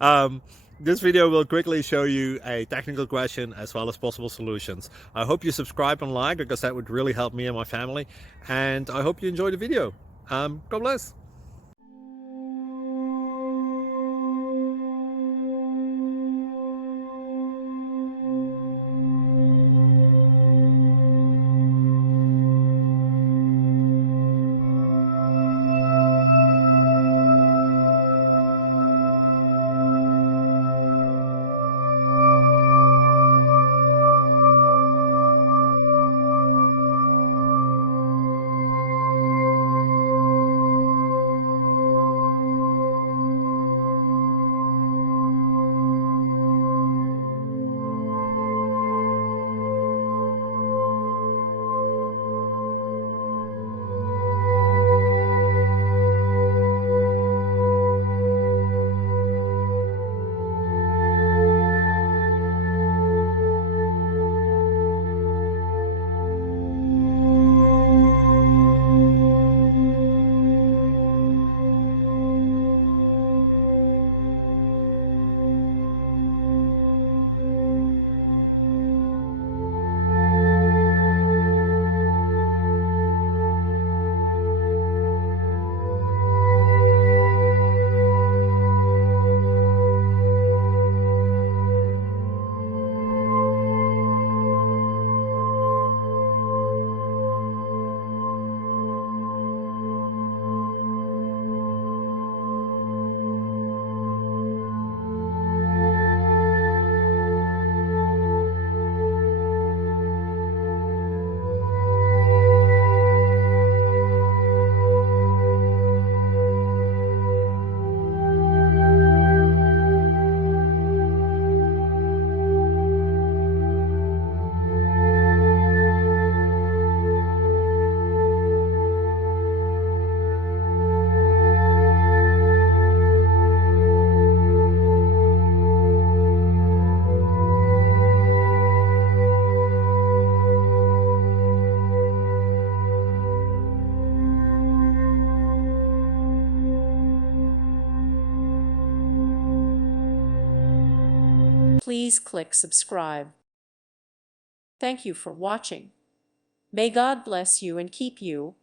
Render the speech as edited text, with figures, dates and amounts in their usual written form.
um, this video will quickly show you a technical question as well as possible solutions. I hope you subscribe and like because that would really help me and my family. And I hope you enjoy the video. God bless. Please click subscribe. Thank you for watching. May God bless you and keep you.